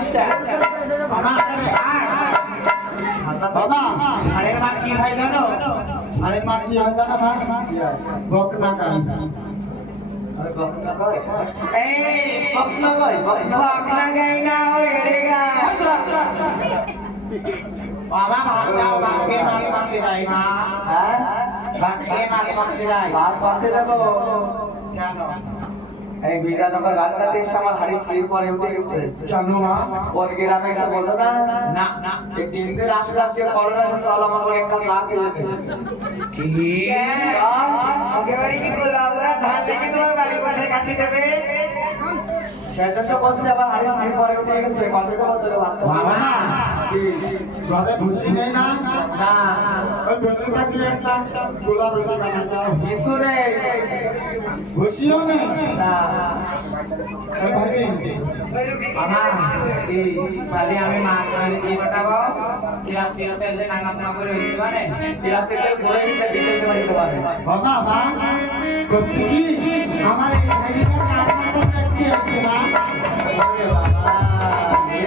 বলছিসটা বাবা বাবা ষাঁড়ের মা কি হয় জানো? ষাঁড়ের মা কি হয় জানো? বকনা কান। বাবা ভাত দাও, ভাত খেয়ে মাছ মারতে যাই না। ভাত খেয়ে মাছ মারতে যাই। ভাত পাতে দেবো কেন এই বিজানগর রান্নাতে এসে আমার হাড়ি স্লিপ পরে উঠে গেছে। কেন মা? ওর গ্রামে এসে বোঝো না? না না এই 3 দিন আসলাম যে করোনা চল আমার করে একটা চা খেয়ে দে। কি আগে বাড়ি কি করলাম? ওরা ধান দেখি তোমার বাড়ি বসে কাটি দেবে। সেজন্য বলছি আবার হাড়ি স্লিপ পরে উঠে গেছে। কত দেবো তোর ভাত? বাবা ঘরে ভুসি নেই না? না ওই ভুসি থাকলে একটা গোলা রুটি বানাই দাও। কিছু রে ভুসিও নেই না তাহলে আমি মাছ মারি দিয়ে পাঠাবো। কিরাসির তেল দিয়ে রান্না বান্না করে হইতে পারে। কিরাসির তেল ভরে দিতে দিতে দিতে পারে। বাবা মা করছি কি আমার এই